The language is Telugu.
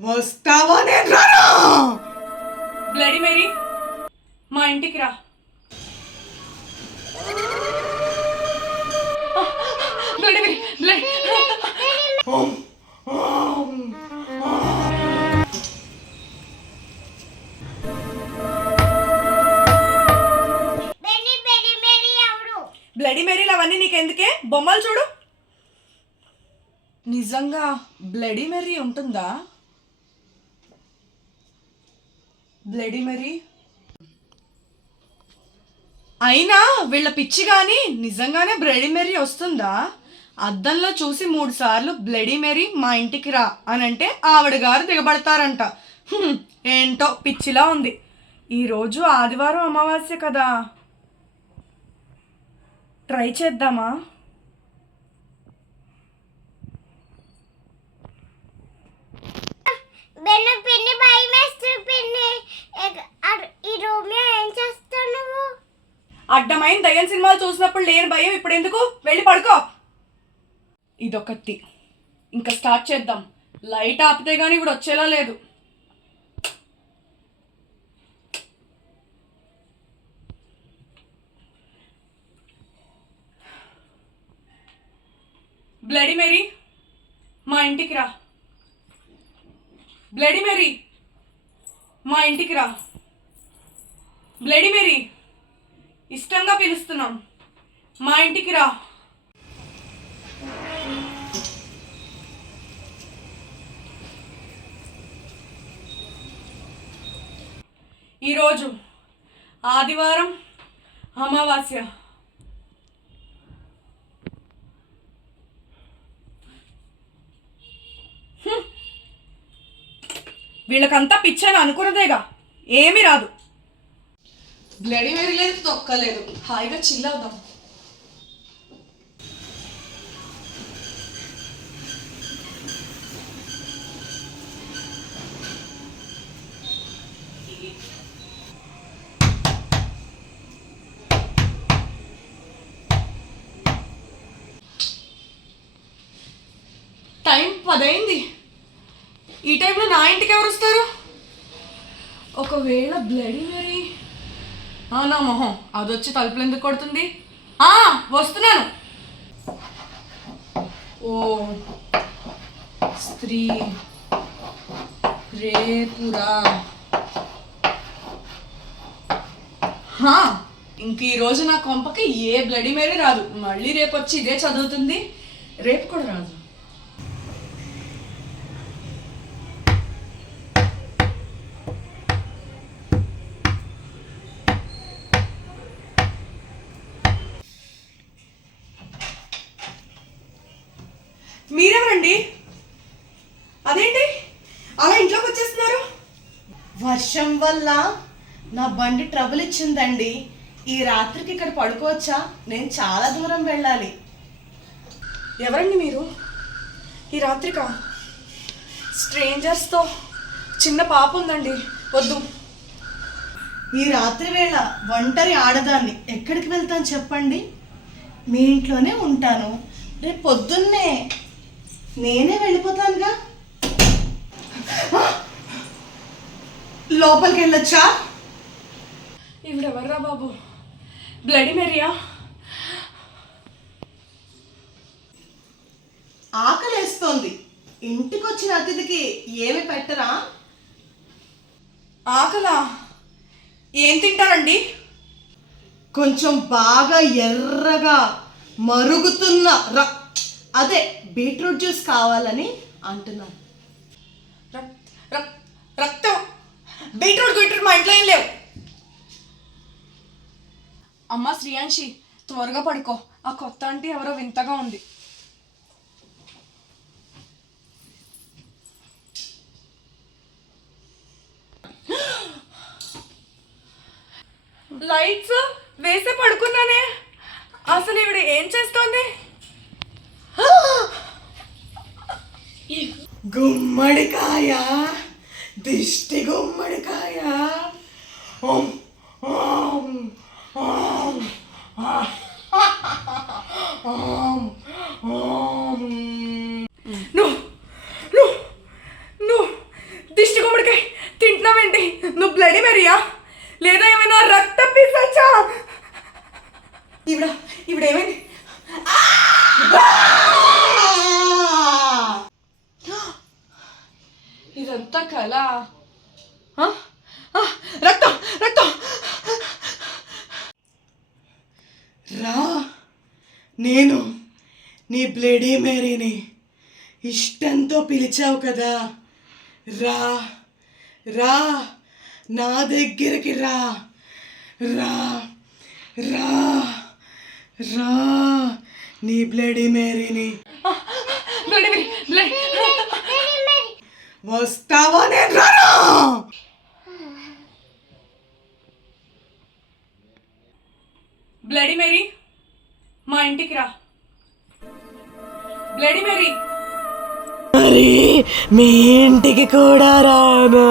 వస్తావా నేను రానా? బ్లడీ మేరీ మా ఇంటికి రా. Bloody Mary bloody. బ్లడీ మేరీలు అవన్నీ నీకెందుకే? బొమ్మలు చూడు. నిజంగా బ్లడీ మెర్రీ ఉంటుందా? బ్లడీ మెర్రీ అయినా వీళ్ళ పిచ్చి కానీ నిజంగానే బ్లడీ మెర్రీ వస్తుందా? అద్దంలో చూసి మూడు సార్లు బ్లడీ మెరీ మా ఇంటికి రా అని అంటే ఆవిడ గారు దిగబడతారంట. ఏంటో పిచ్చిలా ఉంది. ఈరోజు ఆదివారం అమావాస్య కదా. ట్రై చేద్దామా బెను పిన్ని భయం వేస్తుంది పిన్ని ఎగ- అర్- ఈ రోమియో ఏం చేస్తావు నువ్వు అడ్డమైన దయ్యం సినిమాలు చూసినప్పుడు లేని భయం ఇప్పుడు ఎందుకు? వెళ్ళి పడుకో. ఇదొకటి. ఇంకా స్టార్ట్ చేద్దాం. లైట్ ఆపితే కానీ ఇప్పుడు వచ్చేలా లేదు. బ్లడీ మేరీ మా ఇంటికి రా. బ్లడీ మేరీ మా ఇంటికి రా. Bloody Mary. ఇష్టంగా పిలుస్తున్నాం. మా ఇంటికి రా. ఈరోజు ఆదివారం అమావాస్య. వీళ్ళకంతా పిచ్చని అనుకున్నదేగా. ఏమీ రాదు. బ్లడీ వెరీ లేదు తొక్కలేదు. హాయిగా చిల్లవుదాం టైం పదైంది. ఈ టైంలో నా ఇంటికి ఎవరు వస్తారు? ఒకవేళ బ్లడీ మేరీ నా మొహం. అది వచ్చి తలుపులు ఎందుకు కొడుతుంది? ఆ, వస్తున్నాను. ఓ స్త్రీ. రేపురా హా, ఇంక ఈ రోజు నా కొంపకి ఏ బ్లడీ మేరీ రాదు. మళ్ళీ రేపు వచ్చి ఇదే చదువుతుంది. రేపు కూడా రాదు. మీరెవరండి అదేంటి? అలా ఇంట్లోకి వచ్చేస్తున్నారు? వర్షం వల్ల నా బండి ట్రబుల్ ఇచ్చిందండి. ఈ రాత్రికి ఇక్కడ పడుకోవచ్చా? నేను చాలా దూరం వెళ్ళాలి. ఎవరండి మీరు? ఈ రాత్రిక? స్ట్రేంజర్స్తో చిన్న పాప ఉందండి. వద్దు. ఈ రాత్రి వేళ ఒంటరి ఆడదాన్ని ఎక్కడికి వెళ్తాను చెప్పండి? మీ ఇంట్లోనే ఉంటాను. రేపు పొద్దున్నే నేనే వెళ్ళిపోతానుగా. లోపలికి వెళ్ళొచ్చా ఈవిడెవర్రా బాబు? Bloody Maria? ఆకలేస్తోంది. ఇంటికి వచ్చిన అతిథికి ఏమి పెట్టరా? ఆకలా? ఏం తింటారండి? కొంచెం బాగా ఎర్రగా మరుగుతున్న ర అదే బీట్రూట్ జ్యూస్ కావాలని అంటున్నాను. రక్- రక్- రక్తం. బీట్రూట్ బీట్రూట్ మా ఇంట్లో ఏం లేవు. అమ్మ శ్రీయాంశి త్వరగా పడుకో. ఆ కొత్త ఆంటీ ఎవరో వింతగా ఉంది. లైట్స్ వేసే పడుకున్నానే. అసలు ఈవిడ ఏం చేస్తోంది? గుమ్మడికాయ దిష్టి గుమ్మడికాయ. ఓం, ఓం, ఓం, ఓం, ఓం. నువ్వు నువ్వు నువ్వు నువ్వు బ్లడీ మెరియా లేదా ఏమైనా రక్త పిసచ్చా? ఇవిడ ఇవిడేమైంది ఇదంతా కళ ఆ? ఆ, రక్తం రక్తం రా నేను నీ బ్లేడీ మేరీని ఇష్టంతో పిలిచావు కదా. రా రా నా దగ్గరికి రా. రా రా రా నీ బ్లేడీ మేరీని. వస్తావా నేను రాను? బ్లడీ మేరీ మా ఇంటికి రా. Bloody Mary. మరి మీ ఇంటికి కూడా రానా?